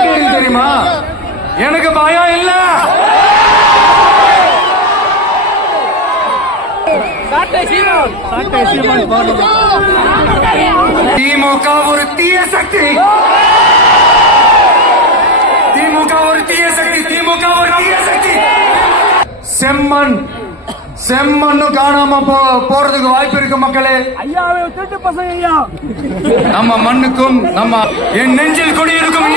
எப்படி தெரியுமா? எனக்கு பயம் இல்ல. திமுக ஒரு தீய சக்தி. திமுக ஒரு தீய சக்தி. திமுக ஒரு தீய சக்தி. செம்மண் செம்மண்ணு காணாம போறதுக்கு வாய்ப்பு இருக்கு மக்களே. நம்ம மண்ணுக்கும் நம்ம என் நெஞ்சில் குடியிருக்கும்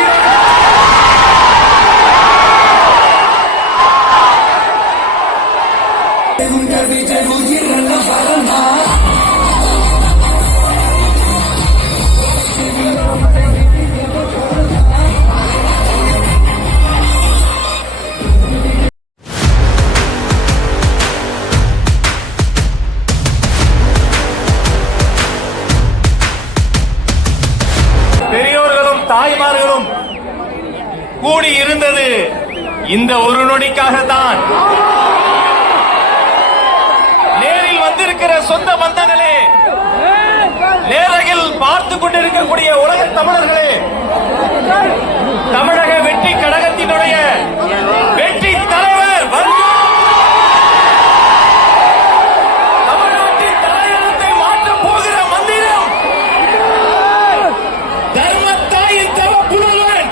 பெரியோர்களும் தாய்மார்களும் கூடி இருந்தது இந்த ஒரு நொடிக்காகத்தான். நேரில் வந்திருக்கிற சொந்த பந்தங்களே, நேரத்தில் பார்த்துக் கொண்டிருக்கக்கூடிய உலக தமிழர்களே, தமிழக வெற்றி கழகத்தினுடைய வெற்றி தலைவர் தமிழ்நாட்டின் தலையெழுத்தை மாற்றப் போகிற மந்திரம் தர்மத்தாயின் தவ புலவன்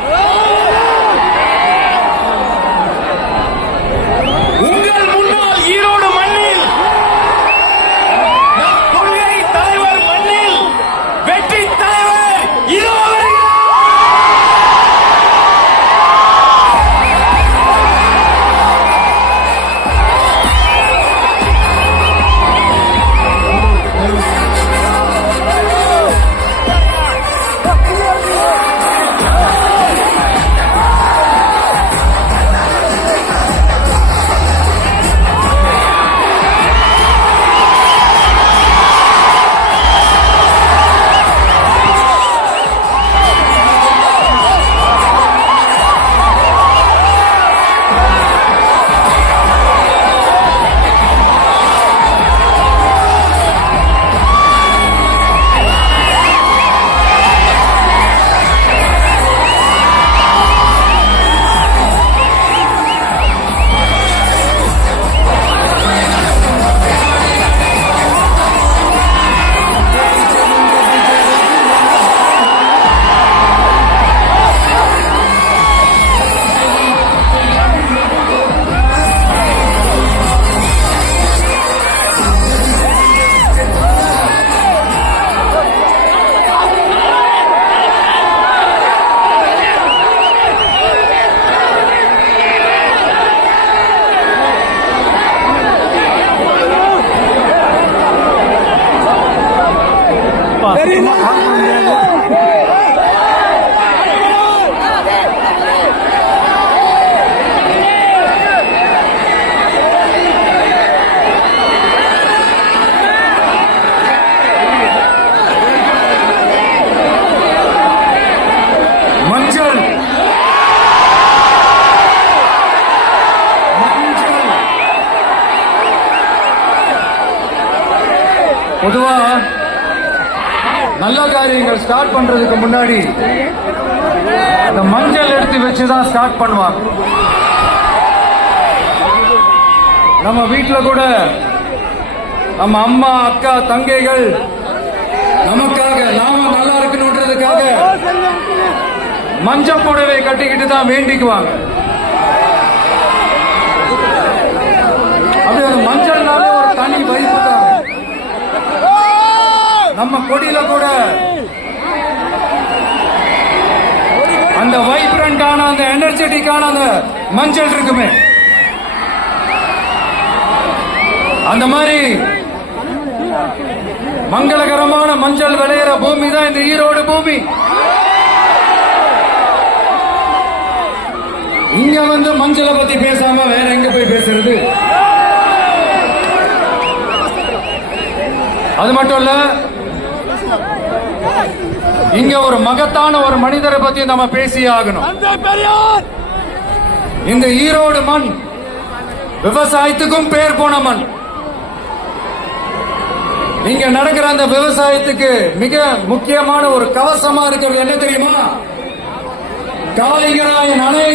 உங்கள் முன்னால் ஈரோடு மண்ணில் நம் கொள்கை தலைவர் மண்ணில் வெற்றி தலைவர் இதோ பொதுவா நல்ல காரியங்கள் ஸ்டார்ட் பண்றதுக்கு முன்னாடி இந்த மஞ்சள் எடுத்து வச்சுதான் ஸ்டார்ட் பண்ணுவாங்க. நம்ம வீட்டுல கூட நம்ம அம்மா அக்கா தங்கைகள் நமக்காக நாம நல்லா இருக்கணும்ன்றதுக்காக மஞ்சள் புடவை கட்டிக்கிட்டு தான் வேண்டிக்குவாங்க. அப்படி அந்த மஞ்சள்னாலே ஒரு தனி வைப்பு தான். நம்ம கொடியில கூட அந்த வைப்ரண்டான அந்த எனர்ஜெட்டிக்கான அந்த மஞ்சள் இருக்குமே, அந்த மாதிரி மங்களகரமான மஞ்சள் விளையிற பூமி தான் இந்த ஈரோடு பூமி. இங்க வந்து மஞ்சளை பத்தி பேசாம வேற எங்க போய் பேசுறது? அது மட்டும் இல்ல, இங்க ஒரு மகத்தான ஒரு மனிதரை பத்தி நம்ம பேசியே ஆகணும். இந்த ஈரோடு மண் விவசாயத்துக்கும் பேர் போன மண். இங்க நடக்கிற அந்த விவசாயத்துக்கு மிக முக்கியமான ஒரு கவசமா இருக்கிறது என்ன தெரியுமா? காளிங்கராயன் அணை,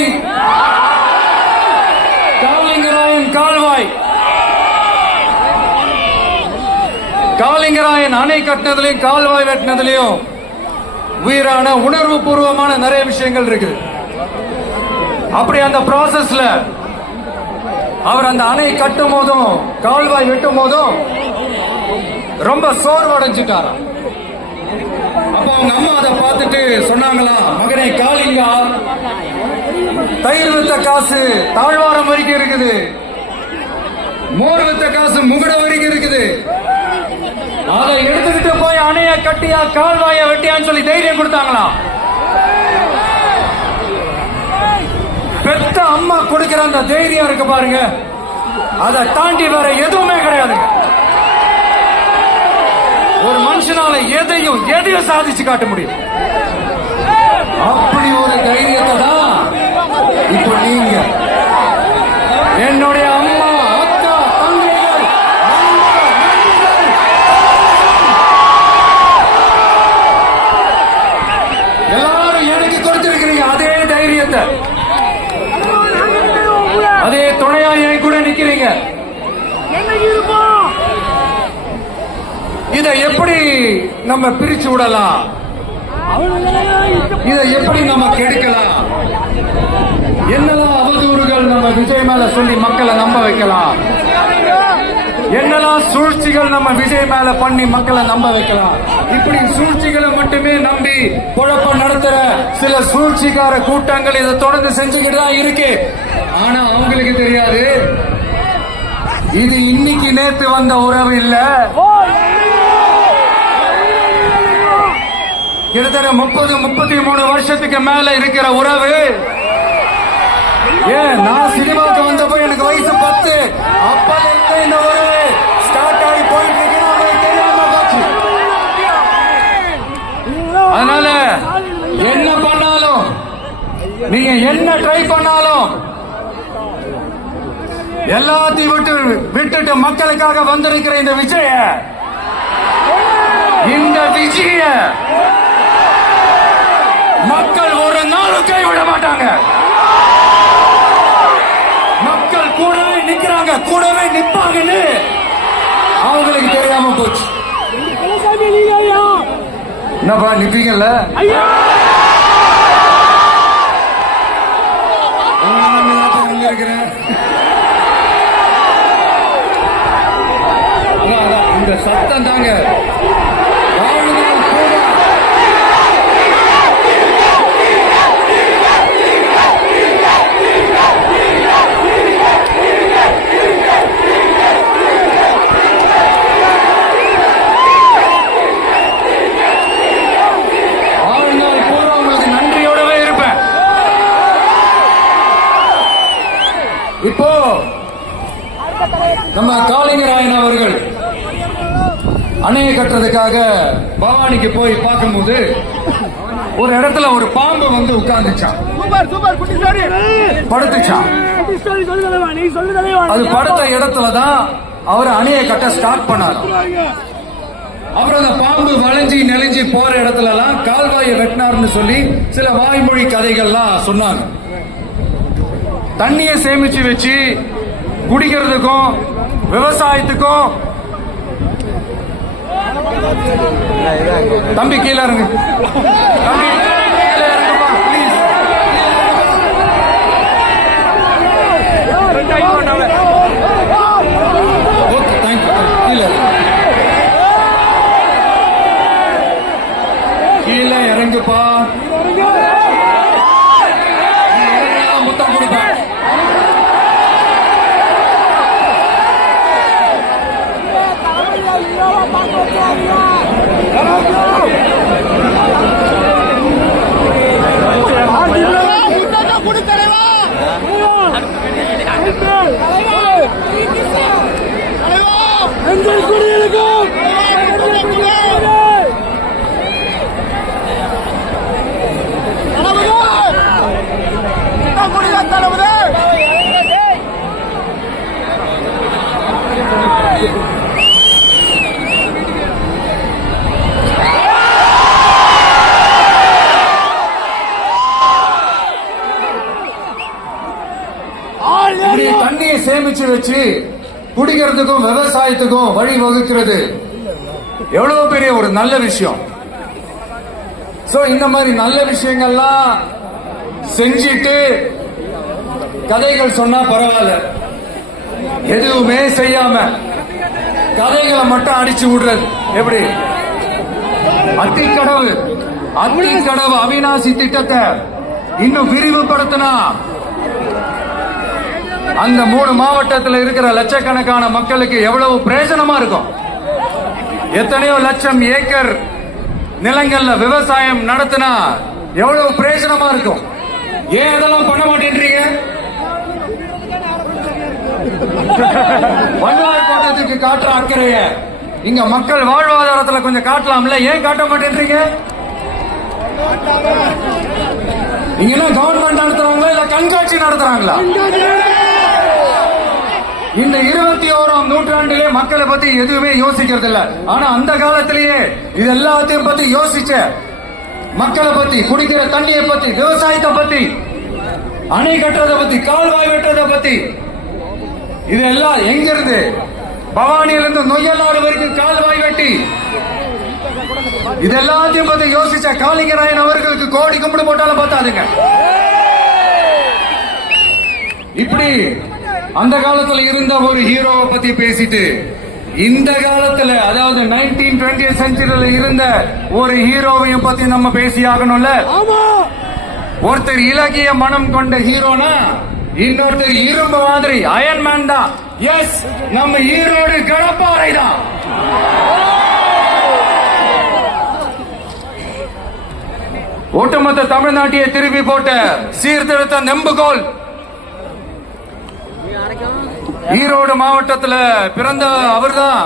காளிங்கராயன் கால்வாய், காளிங்கராயன் அணை கட்டினதுலயும் கால்வாய் வெட்டினதுலயும் உயிரான உணர்வு பூர்வமான நிறைய விஷயங்கள் இருக்கு. அப்படி அந்த ப்ராசஸ்ல அவர் அந்த அணை கட்டும் போதும் கால்வாய் வெட்டும் போதும் ரொம்ப சோர்வடைஞ்சிட்டாராம். அப்ப அவங்க அம்மா அதை பார்த்துட்டு சொன்னாங்களா, மகனே காளிங்கா, தயிர் வித்த காசு தாழ்வாரம் வரைக்கும் இருக்குது, மோர் வித்த காசு முகட வரைக்கும் இருக்குது, அதை எடுத்துக்கிட்டு போய் அணைய கட்டியா கால்வாய வெட்டியான்னு சொல்லி தைரியம் கொடுத்தாங்களாம். பெத்த அம்மா கொடுக்கிற அந்த தைரியம் இருக்கு பாருங்க, அதை தாண்டி வேற எதுவுமே கிடையாது. ஒரு மனுஷனால எதையும் சாதிச்சு காட்ட முடியும். அப்படி ஒரு தைரியத்தை தான் இப்ப நீங்க என்னுடைய அம்மா, அக்கா, தங்கைகள், எல்லாரும் எனக்கு கொடுத்திருக்கிறீங்க. அதே தைரியத்தை, அதே துணையா என் கூட நிக்கிறீங்க. இதை எப்படி நம்ம பிரிச்சு விடலாம், இதை எப்படி நம்ம கெடுக்கலாம், என்னெல்லாம் அவதூறுகள் நம்ம விஜய் மேல சொல்லி மக்களை நம்ப வைக்கலாம், என்னெல்லாம் சூழ்ச்சிகள் நம்ம விஜய் மேல பண்ணி மக்களை நம்ப வைக்கலாம். இப்படி சூழ்ச்சிகளை மட்டுமே நம்பி குழப்பம் நடத்துற சில சூழ்ச்சிக்கார கூட்டங்கள் இதை தொடர்ந்து செஞ்சுக்கிட்டு தான் இருக்கு. ஆனா அவங்களுக்கு தெரியாது, இது இன்னைக்கு நேத்து வந்த உறவு இல்ல, கிட்டத்தட்ட 30-33 வருஷத்துக்கு மேல இருக்கிற உறவு. ஏன் நான் சினிமாவுக்கு வந்தப்போ எனக்கு வயசு 10, அப்பல இருந்த இந்த உறவு ஸ்டார்ட் ஆகி போயிட்டு இருக்கு. தெரியாம போச்சு. அதனால என்ன பண்ணாலும், நீங்க என்ன ட்ரை பண்ணாலும், எல்லாத்தையும் விட்டுட்டு மக்களுக்காக வந்திருக்கிற இந்த விஜய மக்கள் ஒரு நாளும் கைவிட மாட்டாங்க. மக்கள் கூடவே நிக்கிறாங்க, கூடவே நிப்பாங்கன்னு அவங்களுக்கு தெரியாம போச்சு. என்னப்பா நிப்பீங்கல்ல? இருக்கிறேன். இந்த சத்தம் தாங்க இப்போ நம்ம காளிங்கராயன் அவர்கள் அணையை கட்டுறதுக்காக பவானிக்கு போய் பார்க்கும்போது ஒரு இடத்துல ஒரு பாம்பு வந்து உட்கார்ந்துச்சான், படுத்துச்சான். அது படுத்த இடத்துலதான் அவர் அணையை கட்ட ஸ்டார்ட் பண்ணார். அப்புறம் அந்த பாம்பு வளைஞ்சி நெளிஞ்சி போற இடத்துல எல்லாம் கால்வாயை வெட்டினார்னு சொல்லி சில வாய்மொழி கதைகள்லாம் சொன்னாங்க. தண்ணியை சேமிச்சு வச்சு குடிக்கிறதுக்கும் விவசாயத்துக்கும். தம்பி கீழே இருங்க, தம்பி கீழே இறங்குப்பா ப்ளீஸ். Okay thank you. கீழே கீழே இறங்குப்பா. முத்தம் கொடுப்பேன். இப்படி தண்ணியை சேமிச்சு வச்சு குடிக்கிறதுக்கும் விவசாயத்துக்கும் வழி வகுக்கிறது எவ்வளவு பெரிய ஒரு நல்ல விஷயம். சோ இந்த மாதிரி நல்ல விஷயங்கள்லாம் செஞ்சிட்டு கதைகள் சொன்னா பரவாயில்ல, எதுவுமே செய்யாம கதைகளை மட்டும் அடிச்சு விடுறது எப்படி? அத்திக்கடவு அவிநாசி திட்டத்தை இன்னும் விரிவுபடுத்தினா அந்த 3 மாவட்டத்தில் இருக்கிற லட்சக்கணக்கான மக்களுக்கு எவ்வளவு பிரயோஜனமா இருக்கும். எத்தனையோ லட்சம் ஏக்கர் நிலங்கள்ல விவசாயம் நடத்தினா எவ்வளவு பிரயோஜனமா இருக்கும். ஏன் அதெல்லாம் பண்ண மாட்டேன்றீங்க? வள்ளுவர் கோட்டத்துக்கு காட்டுற அக்கறைய இங்க மக்கள் வாழ்வாதாரத்துல கொஞ்சம் காட்டலாம்ல, ஏன் காட்ட மாட்டேன்றீங்க? இங்க என்ன கவர்மெண்ட் நடத்துறாங்களா இல்ல கண்காட்சி நடத்துறாங்களா? இந்த 21ஆம் நூற்றாண்டிலே மக்களை பத்தி எதுவுமே யோசிக்கிறது இல்ல. ஆனா அந்த காலத்திலேயே இது எல்லாத்தையும் பத்தி யோசிச்ச மக்களை பத்தி, குடிக்கிற தண்ணியை பத்தி, விவசாயத்தை பத்தி, அணை கட்டுறதை பத்தி, கால்வாய் வெட்டுறதை பத்தி, இதெல்லாம் எங்க இருந்து? பவானியிலிருந்து நொய்யலாறு வரைக்கும் கால்வாய் வெட்டி இதெல்லாத்தையும் பத்தி யோசிச்ச காளிங்கராயன் அவர்களுக்கு கோடி கும்பிடு போட்டாலும் பார்த்தாதுங்க. இப்படி அந்த காலத்துல இருந்த ஒரு ஹீரோவை பத்தி பேசிட்டு இந்த காலத்துல, அதாவது 1920th செஞ்சுரியில இருந்த ஒரு ஹீரோவையும் பத்தி நம்ம பேசி ஆகணும்ல. ஒருத்தர் இலகிய மனம் கொண்ட ஹீரோனா இன்னொருத்தர் இரும்பு மாதிரி அயன்மேன் தான். எஸ், நம்ம ஈரோடு கடப்பாறை தான். ஒட்டுமொத்த தமிழ்நாட்டையே திருப்பி போட்ட சீர்திருத்த நெம்புகோல் ஈரோடு மாவட்டத்தில் பிறந்த அவர்தான்.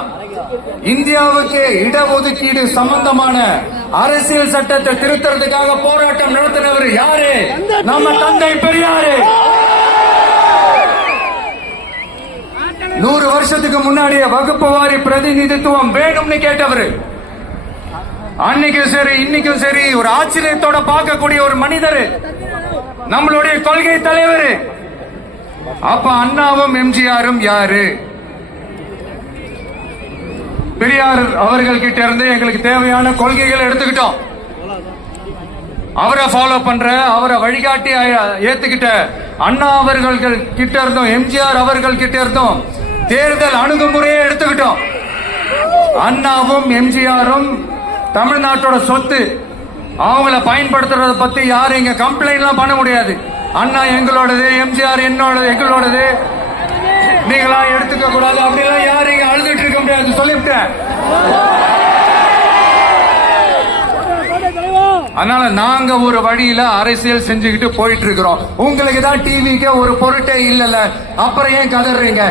இந்தியாவுக்கு இடஒதுக்கீடு சம்பந்தமான அரசியல் சட்டத்தை திருத்தறதுக்காக போராட்டம் நடத்தினவர் யாரு? நம்ம தந்தை பெரியாரு. 100 வருஷத்துக்கு முன்னாடியே வகுப்பு வாரி பிரதிநிதித்துவம் வேணும்னு கேட்டவர். அன்னைக்கும் சரி இன்னைக்கும் சரி ஒரு ஆச்சரியத்தோட பார்க்கக்கூடிய ஒரு மனிதர், நம்மளுடைய கொள்கை தலைவர். அப்ப அண்ணாவும் எம்ஜிஆரும் யாரு? பெரியார் அவர்கள் கிட்ட இருந்து எங்களுக்கு தேவையான கொள்கைகளை எடுத்துக்கிட்டோம். அவரை ஃபாலோ பண்ற, அவரை வழிகாட்டி ஏத்துக்கிட்ட அண்ணா அவர்கள் கிட்ட இருந்தோம், எம்ஜிஆர் அவர்கள் கிட்ட இருந்தோம் தேர்தல் அணுகுமுறையை எடுத்துக்கிட்டோம். அண்ணாவும் எம்ஜிஆரும் தமிழ்நாட்டோட சொத்து. அவங்கள பயன்படுத்துறத பத்தி யாரும் இங்க கம்ப்ளைண்ட் எல்லாம் பண்ண முடியாது. அண்ணா எங்களோடது, எம்ஜிஆர் என்னோடது, எங்களோடது, நீங்களா எடுத்துக்க கூடாது அப்படிலாம் யாரும் இங்க அழுதுட்டு இருக்க முடியாது சொல்லிவிட்டேன். அதனால நாங்க ஒரு வழியில அரசியல் செஞ்சுக்கிட்டு போயிட்டு இருக்கிறோம். உங்களுக்கு தான் டிவிக்கு ஒரு பொருட்டே இல்லல, அப்புறம் ஏன் கதறீங்க?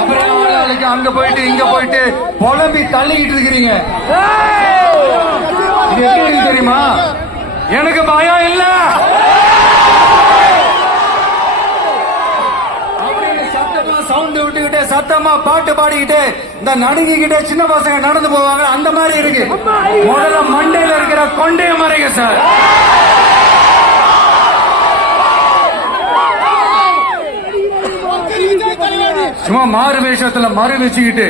அப்புறம் ஆளாளுக்கு அங்க போயிட்டு இங்க போயிட்டு புலம்பி தள்ளிக்கிட்டு இருக்கிறீங்க. இது எப்படி தெரியுமா? எனக்கு பயம் இல்ல அப்படின்னு சத்தமா சவுண்ட் விட்டுக்கிட்டு சத்தமா பாட்டு பாடிக்கிட்டு இந்த நடுங்கிக்கிட்டே சின்ன பசங்க நடந்து போவாங்க, அந்த மாதிரி இருக்கு. முதல்ல மண்டையில இருக்கிற கொண்டைய மறைங்க சார். சும்மா மாறு வேஷத்துல மறு வச்சுக்கிட்டு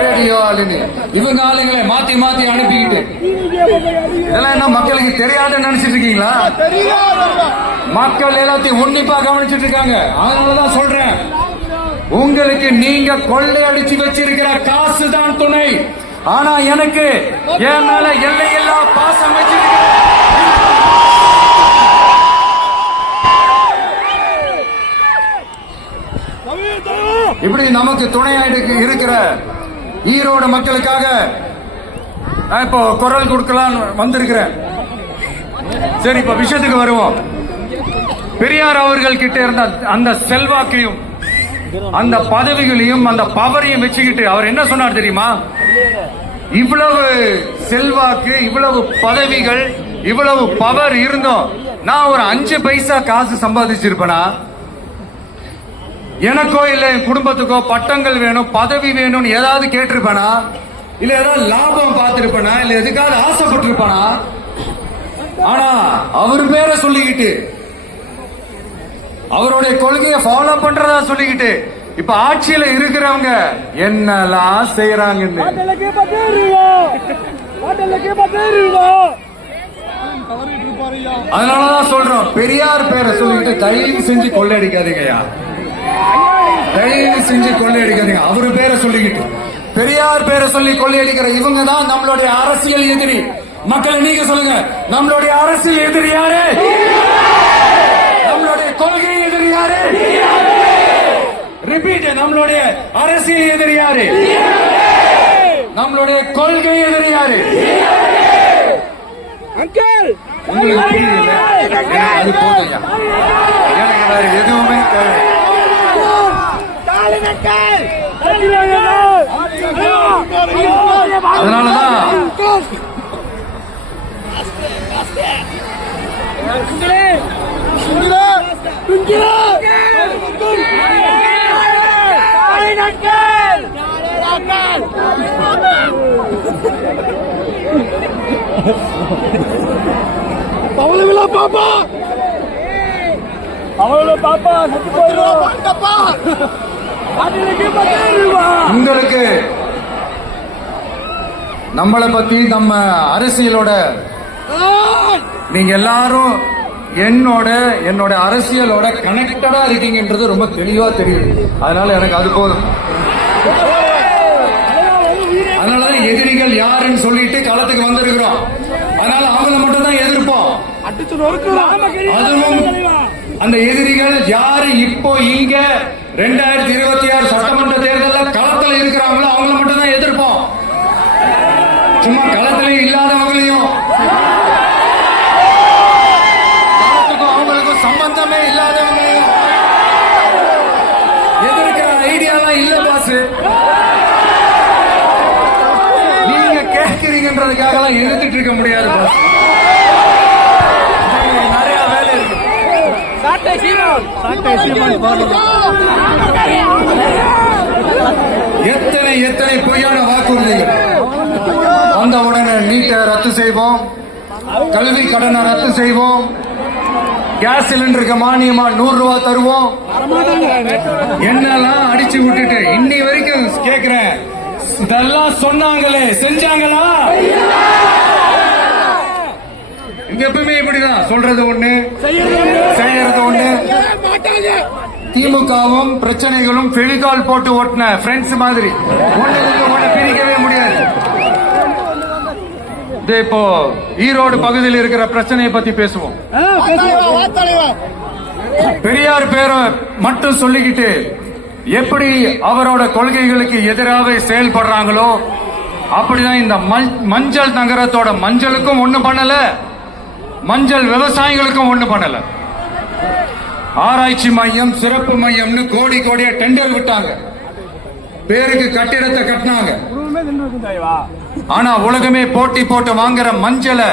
ரேடியோ ஆளுன்னு இவங்க ஆளுங்களை மாத்தி மாத்தி அனுப்பிக்கிட்டு இதெல்லாம் என்ன மக்களுக்கு தெரியாதுன்னு நினைச்சிட்டு இருக்கீங்களா? மக்கள் எல்லாத்தையும் உன்னிப்பா கவனிச்சிட்டு இருக்காங்க. அதனாலதான் சொல்றேன், உங்களுக்கு நீங்க கொள்ளையடிச்சு வச்சிருக்கிற காசு தான் துணை. ஆனா எனக்கு என் மேல எல்லையில்லா பாசம் வச்சிருக்கிற இப்படி நமக்கு துணையாயிட்டு இருக்கிற ஈரோடு மக்களுக்காக இப்போ குரல் கொடுக்கலாம் வந்திருக்கிறேன். சரி, இப்ப விஷயத்துக்கு வருவோம். பெரியார் அவர்கள் கிட்ட இருந்த அந்த செல்வாக்கையும் அந்த பதவிகளையும் அந்த பவரையும் வச்சுக்கிட்டு அவர் என்ன சொன்னார் தெரியுமா? இவ்வளவு செல்வாக்கு, இவ்வளவு பதவிகள், இவ்வளவு பவர் இருந்தோம் நான் ஒரு 5 பைசா காசு சம்பாதிச்சிருப்பேனா? எனக்கோ இல்ல என் குடும்பத்துக்கோ பட்டங்கள் வேணும், பதவி வேணும்னு ஏதாவது கேட்டிருப்பானா? இல்ல ஏதாவது லாபம் பார்த்திருப்பானா? இல்ல எதுக்காவது ஆசைப்பட்டிருப்பானா? ஆனா அவர் பேரை சொல்லிக்கிட்டு அவருடைய கொள்கையை ஃபாலோ பண்றதா சொல்லிக்கிட்டு இப்ப ஆட்சியில இருக்கிறவங்க என்னெல்லாம் செய்யறாங்கன்னு அதனாலதான் சொல்றோம், பெரியார் பேரை சொல்லிக்கிட்டு தயவு செஞ்சு கொள்ளையடிக்காதீங்கய்யா, தயவு செஞ்சு கொள்ளையடிக்காதீங்க. அவரு பேரை சொல்லிக்கிட்டு பெரியார் பேரை சொல்லி கொள்ளையடிக்கிற இவங்க தான் நம்மளுடைய அரசியல் எதிரி. மக்களை நீங்க சொல்லுங்க, நம்மளுடைய அரசியல் எதிரி யாரு? நம்மளுடைய கொள்கை எதிரி யாரு? ரிப்பீட், நம்மளுடைய அரசியல் எதிரி யாரு? நம்மளுடைய கொள்கை எதிரி யாரு? உங்களுக்கு புரியுதுல்ல? அது போதும், எனக்கு வேற எதுவுமே தேவை. அதனாலதான் பாப்பா அவ்வளவு பாப்பா செத்து போயிடும். உங்களுக்கு நம்மளை பத்தி நம்ம அரசியலோட நீங்க எல்லாரும் என்னோட அரசியலோட கனெக்டடா இருக்கீங்கன்றது ரொம்ப தெளிவா தெரியுது. அதனால எனக்கு அது போதும். அதனாலதான் எதிரிகள் யாருன்னு சொல்லிட்டு களத்துக்கு வந்திருக்கிறோம். அதனால அவங்கள மட்டும் தான் எதிர்ப்போம். அதுவும் அந்த எதிரிகள் யாரு இப்போ இங்க 2026 சட்டமன்ற தேர்தலில் களத்தில் இருக்கிறாங்களோ அவங்கள மட்டும் தான் எதிர்ப்போம். சும்மா களத்திலே இல்லாதவங்களையும் களத்துக்கும் அவங்களுக்கும் சம்பந்தமே இல்லாதவங்களையும் எதிர்க்கிற ஐடியாலாம் இல்ல பாஸ். நீங்க கேட்கிறீங்கன்றதுக்காக எல்லாம் எதிர்த்துட்டு இருக்க முடியாது பாஸ். நிறைய வேலை இருக்கு. எத்தனை பொய்யான வாக்குறுதிகள். அந்த உடனே நீட்டை ரத்து செய்வோம், கல்வி கடனை ரத்து செய்வோம், கேஸ் சிலிண்டருக்கு மானியமா 100 ரூபாய் தருவோம். என்னெல்லாம் அடிச்சு விட்டுட்டு இன்னி வரைக்கும் கேக்குறேன், இதெல்லாம் சொன்னாங்களே செஞ்சாங்களா? இங்க எப்பவுமே இப்படிதான், சொல்றது ஒண்ணு செய்யறது ஒண்ணு. திமுகவும் பிரச்சனைகளும் ஃபெவிகால் போட்டு ஓட்டின ஃப்ரெண்ட்ஸ் மாதிரி ஒண்ணு பிரிக்கவே முடியாது. இப்போ ஈரோடு பகுதியில் இருக்கிற பிரச்சனையை பத்தி பேசுவோம். பெரியார் பேரை மட்டும் சொல்லிக்கிட்டு எப்படி அவரோட கொள்கைகளுக்கு எதிராக செயல்படுறாங்களோ அப்படிதான் இந்த மஞ்சள் நகரத்தோட மஞ்சளுக்கும் ஒண்ணு பண்ணல, மஞ்சள் விவசாயிகளுக்கும் ஒண்ணு பண்ணல. ஆராய்ச்சி மையம், சிறப்பு மையம்னு கோடி கோடியா டெண்டர் விட்டாங்க, பேருக்கு கட்டிடத்தை கட்டினாங்க. ஆனா உலகமே போட்டி போட்டு வாங்குற மஞ்சளை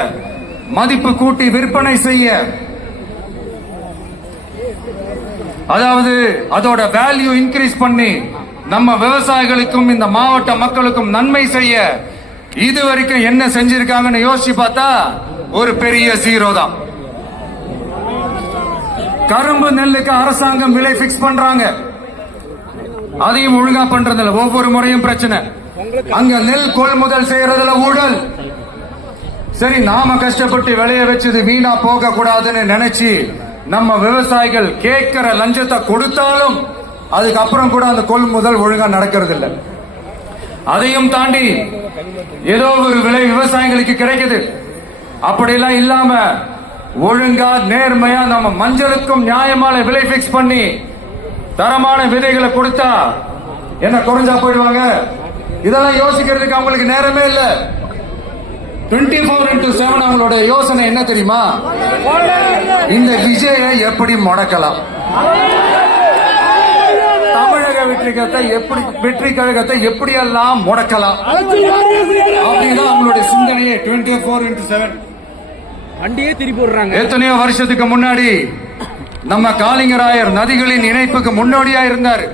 மதிப்பு கூட்டி விற்பனை செய்ய, அதாவது அதோட வேல்யூ இன்க்ரீஸ் பண்ணி நம்ம விவசாயிகளுக்கும் இந்த மாவட்ட மக்களுக்கும் நன்மை செய்ய இதுவரைக்கும் என்ன செஞ்சிருக்காங்கன்னு யோசிச்சு பார்த்தா ஒரு பெரிய ஜீரோ தான். கரும்பு நெல்லுக்கு அரசாங்கம் விலை பிக்ஸ் பண்றாங்க, அதையும் ஒழுங்கா பண்றதில்ல. ஒவ்வொரு முறையும் பிரச்சனை. அங்க நெல் கொள்முதல் செய்யறதுல ஊழல். சரி, நாம கஷ்டப்பட்டு விளைய வச்சது வீணா போக கூடாதுன்னு நினைச்சு நம்ம விவசாயிகள் கேட்கிற லஞ்சத்தை கொடுத்தாலும் அதுக்கப்புறம் கூட அந்த கொள்முதல் ஒழுங்கா நடக்கிறது இல்ல. அதையும் தாண்டி ஏதோ ஒரு விலை விவசாயிகளுக்கு கிடைக்குது. அப்படியெல்லாம் இல்லாம ஒழுங்கா நேர்மையா நம்ம மஞ்சளுக்கும் நியாயமான விலை பிக்ஸ் பண்ணி தரமான விதைகளை கொடுத்தா என்ன குறைஞ்சா போயிடுவாங்க? இதெல்லாம் யோசிக்கிறதுக்கு அவங்களுக்கு நேரமே இல்ல. 24/7 அவங்களோட யோசனை என்ன தெரியுமா? இந்த விஜயை எப்படி முடக்கலாம், தமிழக வெற்றி கழகத்தை எப்படியெல்லாம் முடக்கலாம் அப்படின்னு அவங்களுடைய சிந்தனையே 24/7. வண்டியே திருப்பி விடுறாங்க. எத்தனையோ வருஷத்துக்கு முன்னாடி நம்ம காளிங்கராயர் நதிகளின் இணைப்புக்கு முன்னோடியா இருந்தார்.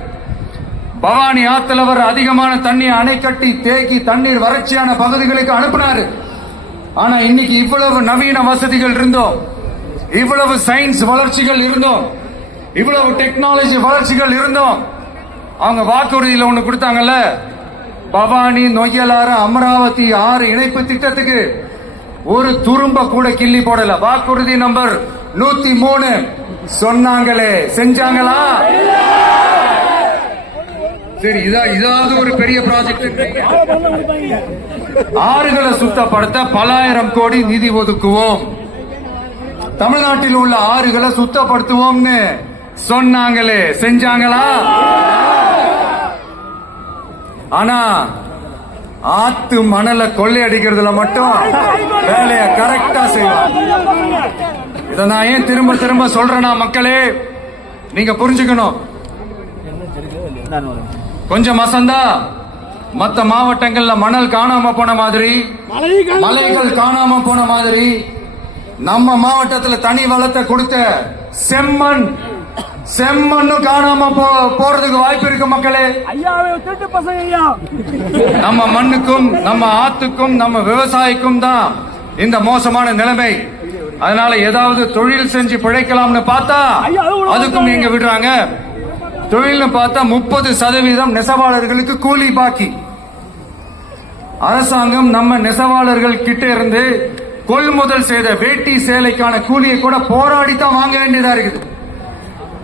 பவானி ஆத்துல வர அதிகமான தண்ணி அணை கட்டி தேக்கி தண்ணீர் வறட்சியான பகுதிகளுக்கு அனுப்பினாரு. ஆனா இன்னைக்கு இவ்வளவு நவீன வசதிகள் இருந்தோம், இவ்வளவு சயின்ஸ் வளர்ச்சிகள் இருந்தோம், இவ்வளவு டெக்னாலஜி வளர்ச்சிகள் இருந்தோம், அவங்க வாக்குறுதியில் ஒண்ணு கொடுத்தாங்கல்ல, பவானி நொய்யலாறு அமராவதி 6 இணைப்பு திட்டத்துக்கு ஒரு துரும்ப கூட கிள்ளி போடல. வாக்குறுதி நம்பர் 103 சொன்னாங்களே, செஞ்சாங்களா? சரி, இதாவது ஒரு பெரிய ப்ராஜெக்ட். ஆறுகளை சுத்தப்படுத்த பல ஆயிரம் கோடி நிதி ஒதுக்குவோம், தமிழ்நாட்டில் உள்ள ஆறுகளை சுத்தப்படுத்துவோம்னு சொன்னாங்களே, செஞ்சாங்களா? ஆனா ஆத்து மணலை கொள்ளையடிக்கிறதுல மட்டும் வேலைய கரெக்டா செய்வாங்க. இத நான் ஏன் திரும்ப திரும்ப சொல்றேன்னா, மக்களே நீங்க புரிஞ்சுக்கணும். கொஞ்சம் மசந்தா மத்த மாவட்டங்கள்ல மணல் காணாம போன மாதிரி, மலைகள் காணாம போன மாதிரி, நம்ம மாவட்டத்தில் தனி வளத்தை கொடுத்த செம்மண்ணும் காணாம போறதுக்கு வாய்ப்பு இருக்கு மக்களே. நம்ம மண்ணுக்கும் நம்ம ஆத்துக்கும் நம்ம விவசாயிக்கும் தான் இந்த மோசமான நிலைமை. அதனால ஏதாவது தொழில் செஞ்சு பிழைக்கலாம்னு பார்த்தா அதுக்கும் எங்க விடுறாங்க. தொழில்னு பார்த்தா 30% நெசவாளர்களுக்கு கூலி பாக்கி. அரசாங்கம் நம்ம நெசவாளர்கள் கிட்ட இருந்து கொள்முதல் செய்த வேட்டி சேலைக்கான கூலியை கூட போராடித்தான் வாங்க வேண்டியதா இருக்குது.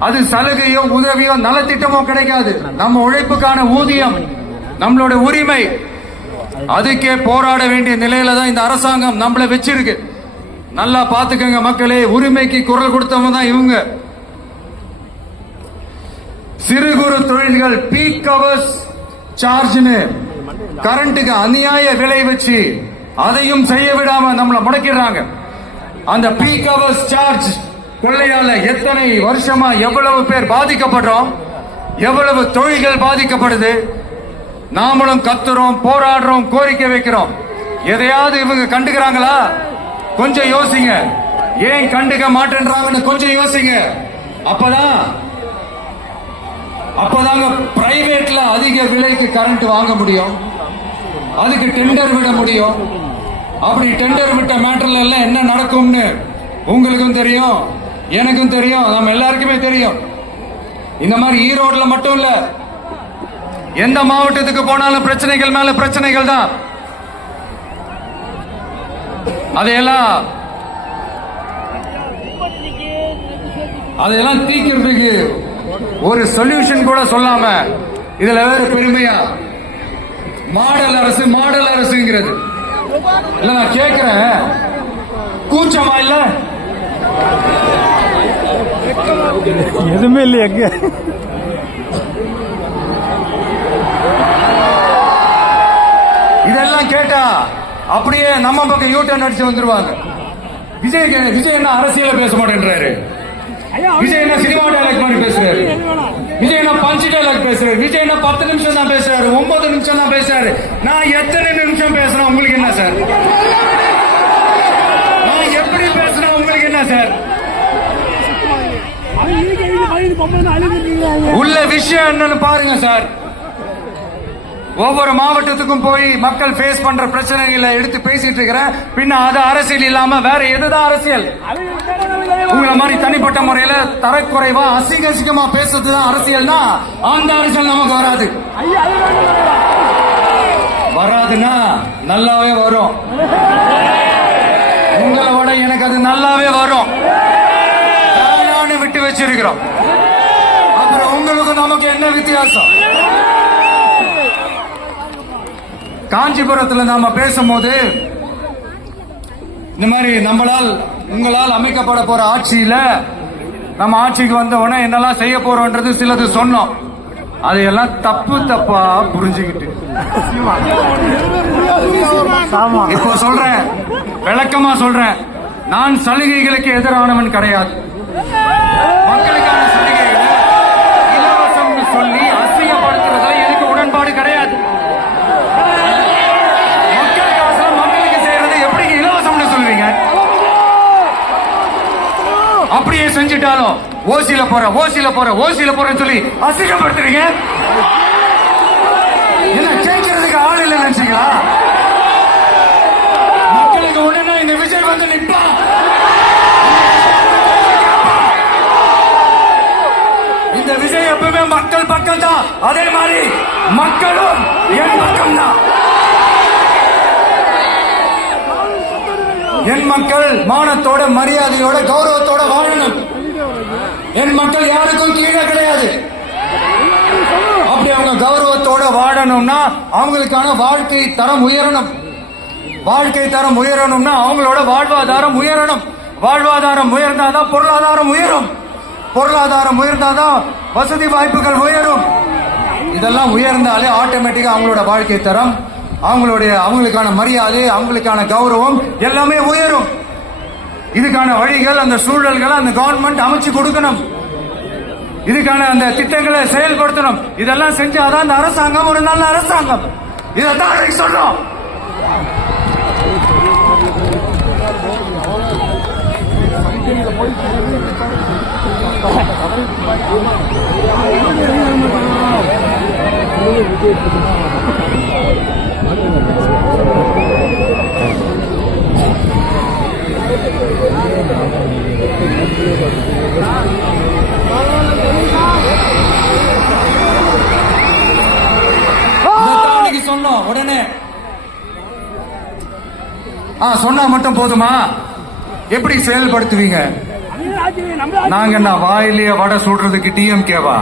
அது சலுகையோ உதவியோ நலத்திட்டமோ கிடைக்காது. நம்ம உழைப்புக்கான ஊதியம், நம்மளோட உரிமை, அதுக்கே போராட வேண்டிய நிலையில தான் இந்த அரசாங்கம் நம்மள வச்சிருக்கு. நல்லா பாத்துக்கங்க மக்களே, உரிமைக்கு குரல் கொடுத்தவங்க தான் இவங்க. சிறு குறு தொழில்கள் பீக் ஹவர்ஸ் சார்ஜ்னு கரண்ட்டுக்கு அநியாய விலை வச்சு அதையும் செய்ய விடாம நம்மள முடக்கிறாங்க. அந்த பீக் ஹவர்ஸ் சார்ஜ் கொள்ளையால எத்தனை வருஷமா எவ்வளவு பேர் பாதிக்கப்படுறோம், எவ்வளவு தொழில்கள் பாதிக்கப்படுது. நாமளும் கத்துறோம், போராடுறோம், கோரிக்கை வைக்கிறோம். எதையாவது இவங்க கண்டுக்கிறாங்களா? கொஞ்சம் யோசிங்க. ஏன் கண்டுக்க மாட்டேன்றாங்கன்னு கொஞ்சம் யோசிங்க. அப்பதாங்க பிரைவேட்ல அதிக விலைக்கு கரண்ட் வாங்க முடியும், அதுக்கு டெண்டர் விட முடியும். அப்படி டெண்டர் விட்ட மேட்டர்ல எல்லாம் என்ன நடக்கும்னு உங்களுக்கும் தெரியும், எனக்கும் தெரியும், நம்ம எல்லாருக்குமே தெரியும். இந்த மாதிரி ஈரோட்ல மட்டும் இல்ல, எந்த மாவட்டத்துக்கு போனாலும் பிரச்சனைகள் மேல பிரச்சனைகள் தான். அதையெல்லாம் தீர்க்கிறதுக்கு ஒரு சொல்யூஷன் கூட சொல்லாம இதுல வேற பெருமையா மாடல் அரசுங்கிறது இல்ல. நான் கேட்கிறேன், கூச்சமா இல்ல? எதுவுமே இல்லை எங்க. இதெல்லாம் கேட்டா அப்படியே நம்ம பக்கம் யூட்டர்ன் அடிச்சு வந்துருவாங்க. விஜய் என்ன அரசியல பேச மாட்டேன்றாரு, விஜய் என்ன சினிமா டைலாக் மாதிரி பேசுறாரு, விஜய் என்ன பஞ்ச் டைலாக் பேசுறாரு, விஜய் என்ன 10 நிமிஷம் தான் பேசுறாரு, 9 நிமிஷம் தான் பேசுறாரு. நான் எத்தனை நிமிஷம் பேசுறேன் உங்களுக்கு என்ன சார்? நான் எப்படி பேசுறேன் உங்களுக்கு என்ன சார்? உள்ள விஷயம் என்னன்னு பாருங்க சார். ஒவ்வொரு மாவட்டத்துக்கும் போய் மக்கள் ஃபேஸ் பண்ற பிரச்சனைகளை எடுத்து பேசிட்டு இருக்கிறேன். பின்ன அது அரசியல் இல்லாம வேற எதுதான் அரசியல்? உங்களை மாதிரி தனிப்பட்ட முறையில தரக்குறைவா அசிங்கமா பேசுறதுதான் அரசியல்னா அந்த அரசியல் நமக்கு வராது. வராதுன்னா நல்லாவே வரும். உங்களை விட எனக்கு அது நல்லாவே வரும். விட்டு வச்சிருக்கிறோம். அப்புறம் உங்களுக்கு நமக்கு என்ன வித்தியாசம்? காஞ்சிபுரத்தில் நாம பேசும்போது இந்த மாதிரி உங்களால் அமைக்கப்பட போற ஆட்சியில நம்ம ஆட்சிக்கு வந்த உடனே என்னெல்லாம் செய்ய போறோம்ன்றது சிலது சொன்னோம். அதையெல்லாம் தப்பா புரிஞ்சுக்கிட்டு இப்போ சொல்றேன், விளக்கமா சொல்றேன். நான் சலுகைகளுக்கு எதிரானவன் கிடையாது. மக்களுக்கான சலுகைகளை இலவசம்னு சொல்லி அசிங்கப்படுத்துறதுல எனக்கு உடன்பாடு கிடையாது. மக்களுக்கு செய்யறது எப்படி இலவசம்னு சொல்றீங்க? அப்படியே செஞ்சுட்டாலும் ஓசியில போறேன்னு சொல்லி அசிங்கப்படுத்துறீங்க. என்ன கேட்கறதுக்கு ஆள் இல்லை நினைச்சீங்களா? மக்களுக்கு உடனே மக்களும் என் பக்கம்தான். என் மக்கள் மானத்தோட, மரியாதையோட, கௌரவத்தோட வாழணும். என் மக்கள் யாருக்கும் கீழே கிடையாது. அப்படி அவங்க கௌரவத்தோட வாழணும்னா அவங்களுக்கான வாழ்க்கை தரம் உயரணும். வாழ்க்கை தரம் உயரணும்னா அவங்களோட வாழ்வாதாரம் உயரணும். வாழ்வாதாரம் உயர்ந்தாதான் பொருளாதாரம் உயரும். பொருளாதாரம் உயர்ந்தாதான் வசதி வாய்ப்புகள் உயரும். இதெல்லாம் உயர்ந்தாலே ஆட்டோமேட்டிக்கா அவங்களோட வாழ்க்கை தரம், அவங்களுக்கான மரியாதை, அவங்களுக்கான கௌரவம் எல்லாமே உயரும். இதுக்கான வழிகள், அந்த சூழல்களை அந்த கவர்மெண்ட் அமைச்சு கொடுக்கணும். இதுக்கான அந்த திட்டங்களை செயல்படுத்தணும். இதெல்லாம் செஞ்சாதான் அந்த அரசாங்கம் ஒரு நல்ல அரசாங்கம். இதைத்தான் சொல்றோம். சொன்னோம் உடனே சொன்னா மட்டும் போதுமா? எப்படி செயல்படுத்துவீங்க? நாங்க என்ன வாயிலேயே வடை சுடுறதுக்கு டிஎம்கேவா?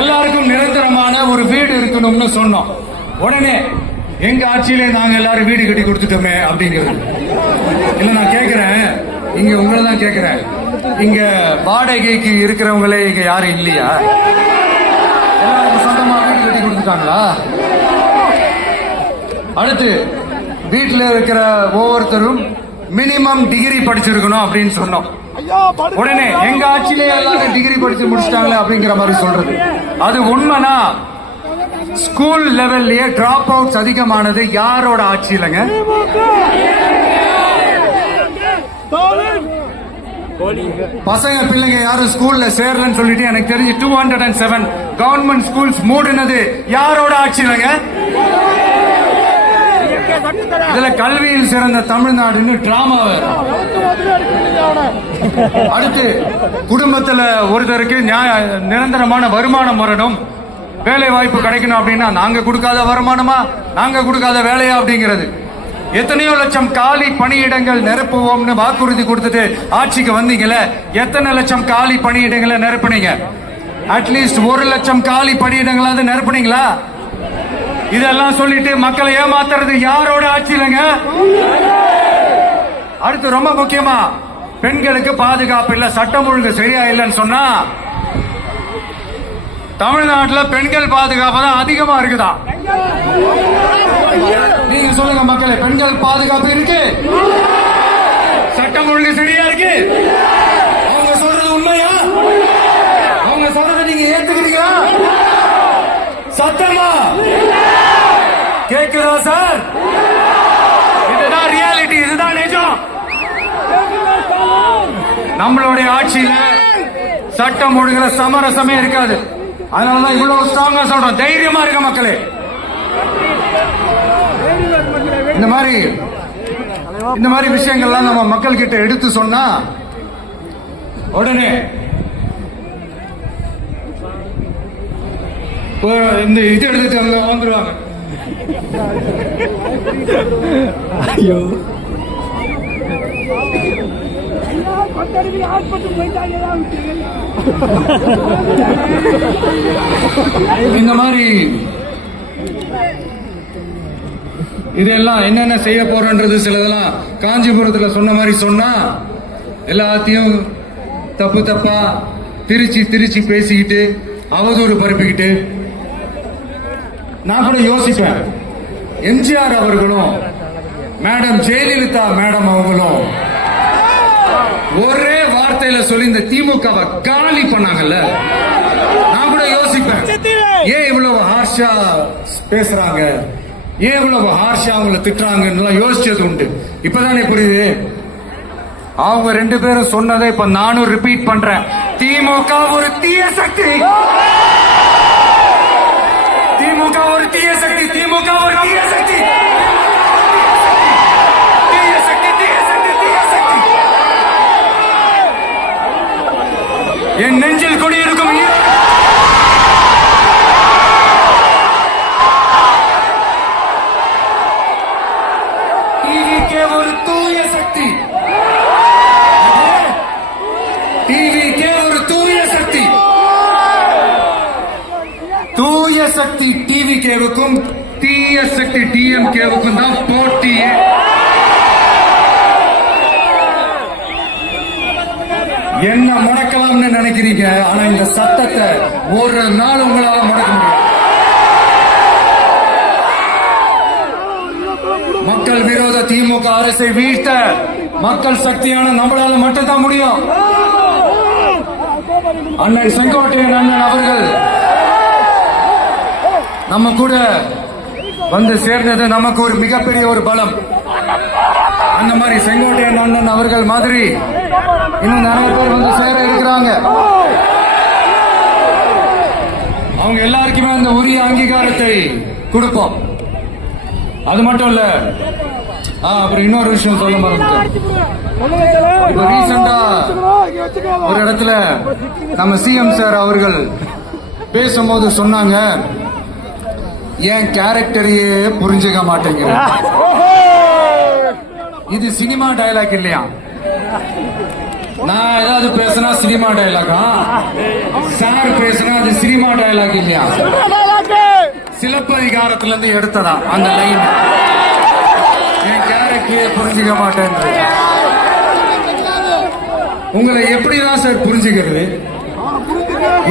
எல்லாருக்கும் நிரந்தரமான ஒரு வீடு இருக்கணும்னு சொன்னோம். உடனே எங்க ஆட்சியிலே நாங்க எல்லாரும் வீடு கட்டி கொடுத்துட்டோமே அப்படிங்கிறது இல்ல. நான் கேக்குறேன், இங்க உங்களை தான் கேக்குறேன், இங்க வாடகைக்கு இருக்கிறவங்களே இங்க யாரும் இல்லையா? எல்லாருக்கும் சொந்தமா வீடு கட்டி கொடுத்துட்டாங்களா? அடுத்து வீட்டுல இருக்கிற ஒவ்வொருத்தரும் மினிமம் டிகிரி படிச்சிருக்கணும் அப்படின்னு சொன்னோம். உடனே எங்க ஆட்சியிலே எல்லாரும் டிகிரி படிச்சு முடிச்சிட்டாங்களே அப்படிங்கிற மாதிரி சொல்றது அது உண்மைனா? ஸ்கூல் லெவல்லயே டிராப் அவுட்ஸ் அதிகமானது யாரோட ஆட்சியிலங்க? பசங்க பிள்ளைங்க யாரும் ஸ்கூல்ல சேரலன்னு சொல்லிட்டு எனக்கு தெரிஞ்சு 207 கவர்மெண்ட் ஸ்கூல்ஸ் மூடினது யாரோட ஆட்சியிலங்க? இதுல கல்வியில் சிறந்த தமிழ்நாடுன்னு டிராமா. அடுத்து குடும்பத்துல ஒருத்தருக்கு நிரந்தரமான வருமானம் வரணும், வேலை வாய்ப்பு கிடைக்கணும் அப்படின்னா நாங்க கொடுக்காத வருமானமா, நாங்க கொடுக்காத வேலையா அப்படிங்கிறது. எத்தனையோ லட்சம் காலி பணியிடங்கள் நிரப்புவோம்னு வாக்குறுதி கொடுத்துட்டு ஆட்சிக்கு வந்தீங்கல்ல, எத்தனை லட்சம் காலி பணியிடங்களை நிரப்புனீங்க? அட்லீஸ்ட் 1 லட்சம் காலி பணியிடங்களாவது நிரப்புனீங்களா? இதெல்லாம் சொல்லிட்டு மக்களை ஏமாத்துறது யாரோட ஆட்சியிலங்க? அடுத்து ரொம்ப முக்கியமா, பெண்களுக்கு பாதுகாப்பு இல்ல, சட்டம் ஒழுங்கு சரியா இல்லைன்னு சொன்னா தமிழ்நாட்டில் பெண்கள் பாதுகாப்பு தான் அதிகமா இருக்குதா? நீங்க சொல்லுங்க மக்களே, பெண்கள் பாதுகாப்பு இருக்கு, சட்டம் ஒழுங்கு சரியா இருக்கு? அவங்க சொல்றது உண்மையா? அவங்க சொல்றதை நீங்க ஏத்துக்கிறீங்களா? சத்தமா கேக்குதா சார்? இதுதான் ரியாலிட்டி, இதுதான் நிஜம். நம்மளுடைய ஆட்சியில சட்டம் ஒழுங்குல சமரசமே இருக்காது. அதனாலதான் இவ்வளவு ஸ்ட்ராங்கா சொல்றோம், தைரியமா இருக்க மக்களே. இந்த மாதிரி விஷயங்கள்லாம் நம்ம மக்கள் கிட்ட எடுத்து சொன்னா உடனே இந்த இது எடுத்துட்டு அவங்க வந்துருவாங்க. ஐயோ, இந்த மாதிரி இதெல்லாம் என்னென்ன செய்ய போறோன்றது சிலதெல்லாம் காஞ்சிபுரத்துல சொன்ன மாதிரி சொன்னா எல்லாத்தையும் தப்பா திருச்சி பேசிக்கிட்டு அவதூறு பரப்பிக்கிட்டு நான் கூட யோசிப்பேன், எம்ஜிஆர் அவர்களும் மேடம் ஜெயலலிதா மேடம் அவங்களும் ஒரே வார்த்தையில சொல்லி இந்த திமுகவை காலி பண்ணாங்கல்ல. நான் கூட யோசிப்பேன், ஏன் இவ்வளவு ஹார்ஷா பேசுறாங்க, ஏன் இவ்வளவு ஹார்ஷா அவங்கள திட்டுறாங்கன்னு யோசிச்சது உண்டு. இப்பதானே புரியுது. அவங்க ரெண்டு பேரும் சொன்னதை இப்ப நானும் ரிப்பீட் பண்றேன். திமுக ஒரு தீய சக்தி, திமுக ஒரு தீய சக்தி, திமுக ஒரு தீய சக்தி, தீய சக்தி, தீய சக்தி, தீய சக்தி. என் நெஞ்சில் குடியிருக்கும் டிவிகே ஒரு தூய சக்தி, டிவிகே ஒரு தூய சக்தி. தூய சக்தி டிவிகேவுக்கும் தீய சக்தி டிஎம்கேவுக்கும் தான் போட்டியே. என்ன முடக்கலாம்னு நினைக்கிறீங்க, ஆனா இந்த சத்தத்தை ஒரு நாள் உங்களால முடக்க முடியும். மக்கள் விரோத திமுக அரசை வீழ்த்த மக்கள் சக்தியான நம்மளால மட்டும்தான் முடியும். அண்ணன் செங்கோட்டையன் அண்ணன் அவர்கள் நம்ம கூட வந்து சேர்ந்தது நமக்கு ஒரு மிகப்பெரிய ஒரு பலம். அந்த மாதிரி செங்கோட்டையன் அண்ணன் அவர்கள் மாதிரி இன்னும் நிறைய பேர் வந்து சேர இருக்கிறாங்க. அவங்க எல்லாருக்குமே அந்த உரிய அங்கீகாரத்தை கொடுப்போம். அது மட்டும் இல்ல, அப்புறம் இன்னொரு விஷயம் சொல்ல மறந்துட்டேன். இப்ப ரீசெண்டா ஒரு இடத்துல நம்ம சிஎம் சார் அவர்கள் பேசும்போது சொன்னாங்க, என் கேரக்டரையே புரிஞ்சுக்க மாட்டேங்கிறேன். இது சினிமா டயலாக் இல்லையா? நான் ஏதாவது பேசினா சினிமா டயலாகா? சார் பேசினா அது சினிமா டயலாக் இல்லையா? சிலப்பதிகாரத்துல இருந்து எடுத்ததா அந்த லைன். என் கேரக்டரையே புரிஞ்சுக்க மாட்டேன். உங்களை எப்படிதான் சார் புரிஞ்சுக்கிறது?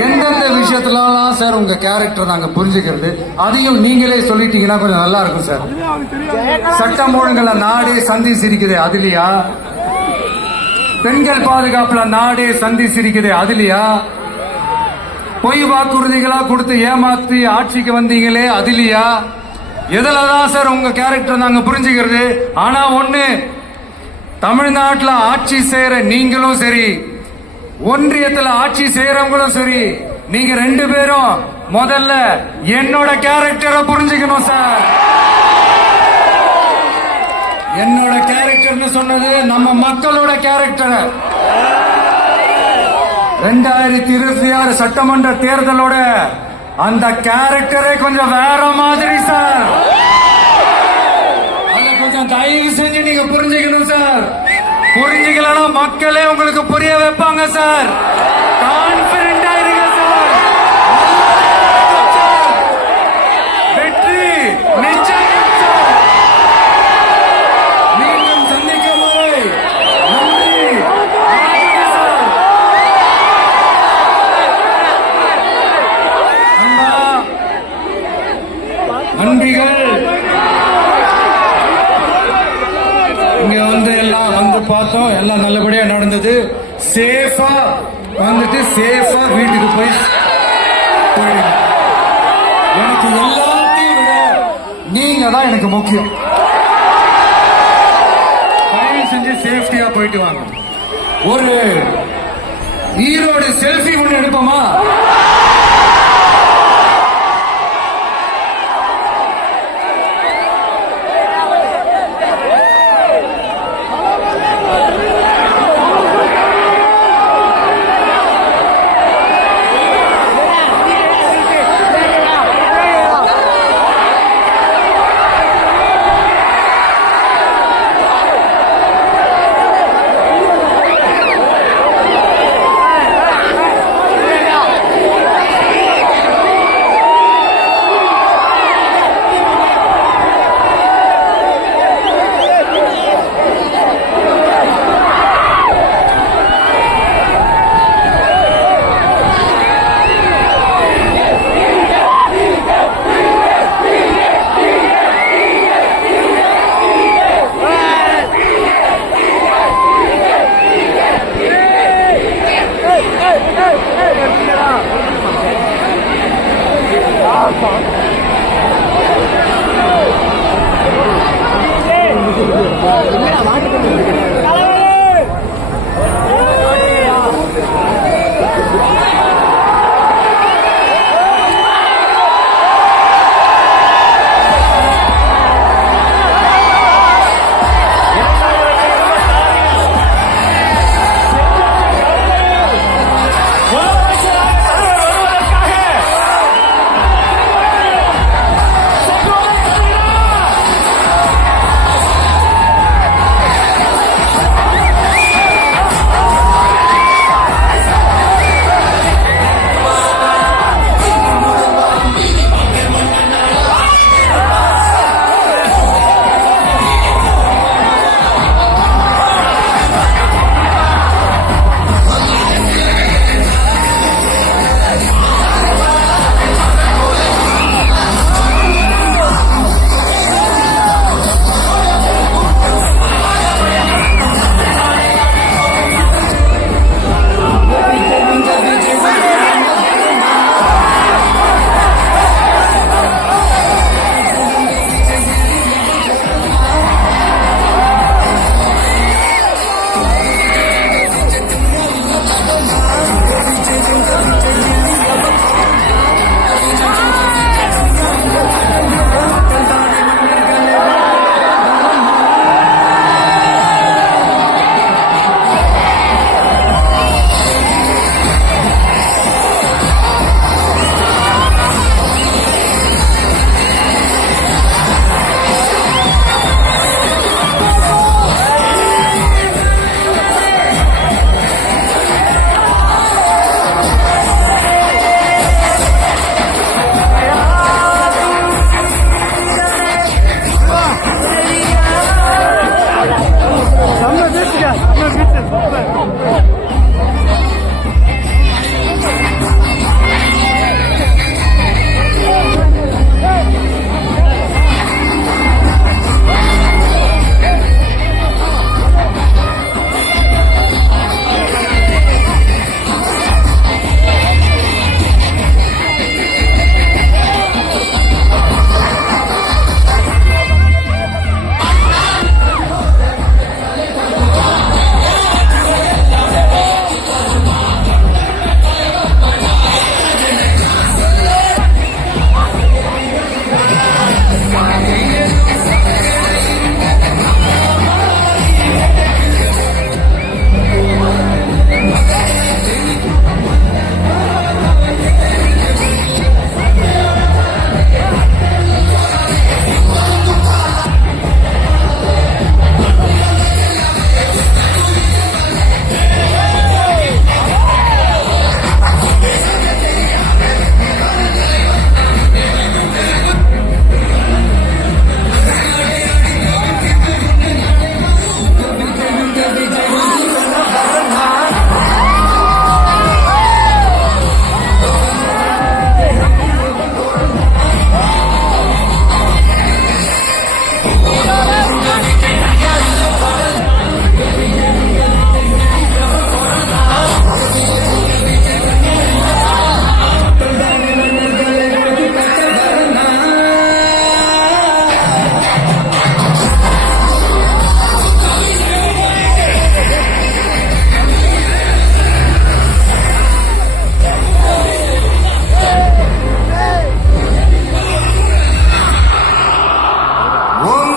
எந்தெந்த விஷயத்துலாம் சார் உங்க கேரக்டர் நாங்க புரிஞ்சுக்கிறது? அதையும் நீங்களே சொல்லிட்டீங்கன்னா கொஞ்சம் நல்லா இருக்கும் சார். சட்டம் ஒழுங்குல நாடே சந்தி சிரிக்குது அதுலயா? பெண்கள் பாதுகாப்புல நாடே சந்தி சிரிக்குது அதுலயா? பொய் வாக்குறுதிகளா கொடுத்து ஏமாத்தி ஆட்சிக்கு வந்தீங்களே அதுலயா? எதுலதான் சார் உங்க கேரக்டர் நாங்க புரிஞ்சுக்கிறது? ஆனா ஒண்ணு, தமிழ்நாட்டுல ஆட்சி செய்யற நீங்களும் சரி, ஒன்றியத்துல ஆட்சி செய்யறவங்களும் சரி, நீங்க ரெண்டு பேரும் முதல்ல என்னோட கேரக்டரை புரிஞ்சுக்கணும் சார். என்னோட கேரக்டர்னு சொன்னது நம்ம மக்களோட கேரக்டர். 2026 சட்டமன்ற தேர்தலோட அந்த கேரக்டரே கொஞ்சம் வேற மாதிரி சார். அத கொஞ்சம் தயவு செஞ்சு நீங்க புரிஞ்சுக்கணும் சார். புரிஞ்சுக்கலன்னா மக்களே உங்களுக்கு புரிய வைப்பாங்க சார். கான்பிடண்டா இருங்க சார். வெற்றி நிச்சயம் சார். மீண்டும் சந்திக்கும் வரை நன்றி. நன்றிகள். இங்க வந்து எல்லாம் வந்து பார்த்தோம், எல்லாம் நல்லபடியா நடந்தது. சேஃபா வந்துட்டு சேஃபா வீட்டுக்கு போய் போயிடுங்க. எனக்கு எல்லாத்தையும் விட நீங்க தான் எனக்கு முக்கியம். தயவு செஞ்சு சேஃப்டியா போயிட்டு வாங்க. ஒரு ஈரோடு செல்ஃபி ஒண்ணு எடுப்போமா?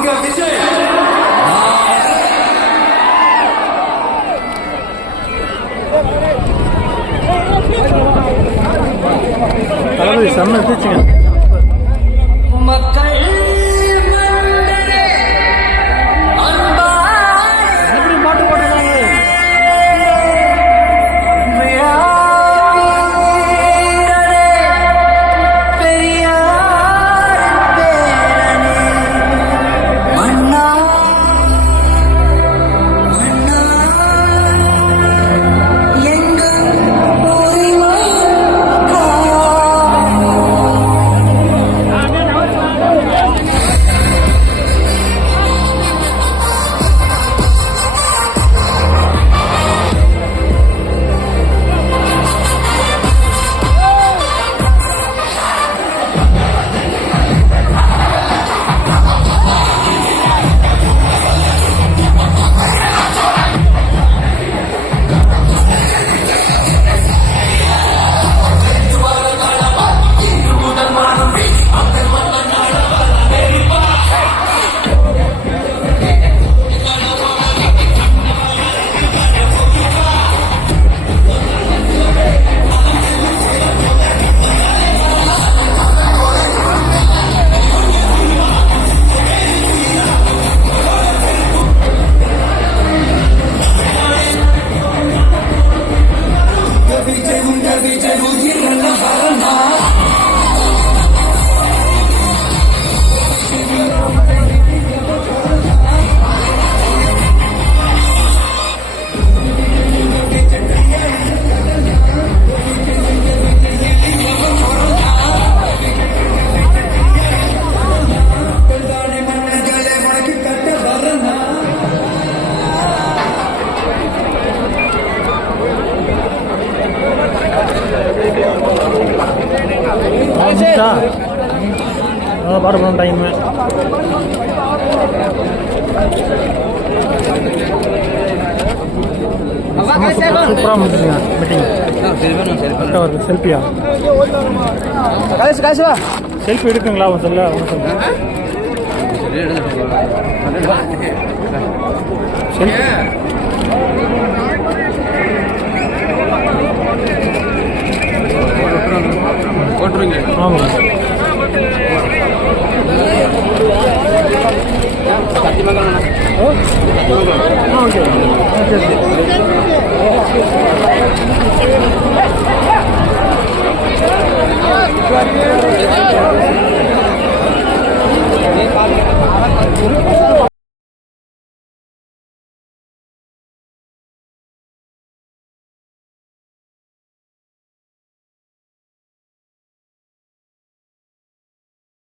அங்க விஜய் தளபதி செம்ம தீச்சுங்க. மக்கள் எப்படி மாட்டு போட்டுருக்காங்க. பாட்டு போன டைமு சூப்பராக முடிச்சுங்க மீட்டிங். கரெக்டாக இருக்குது. செல்ஃபியா செல்ஃபி எடுக்குங்களா அவன் சொல்ல அவங்க சொல்ல போட்டுருங்க. ஆமாம். Okay okay.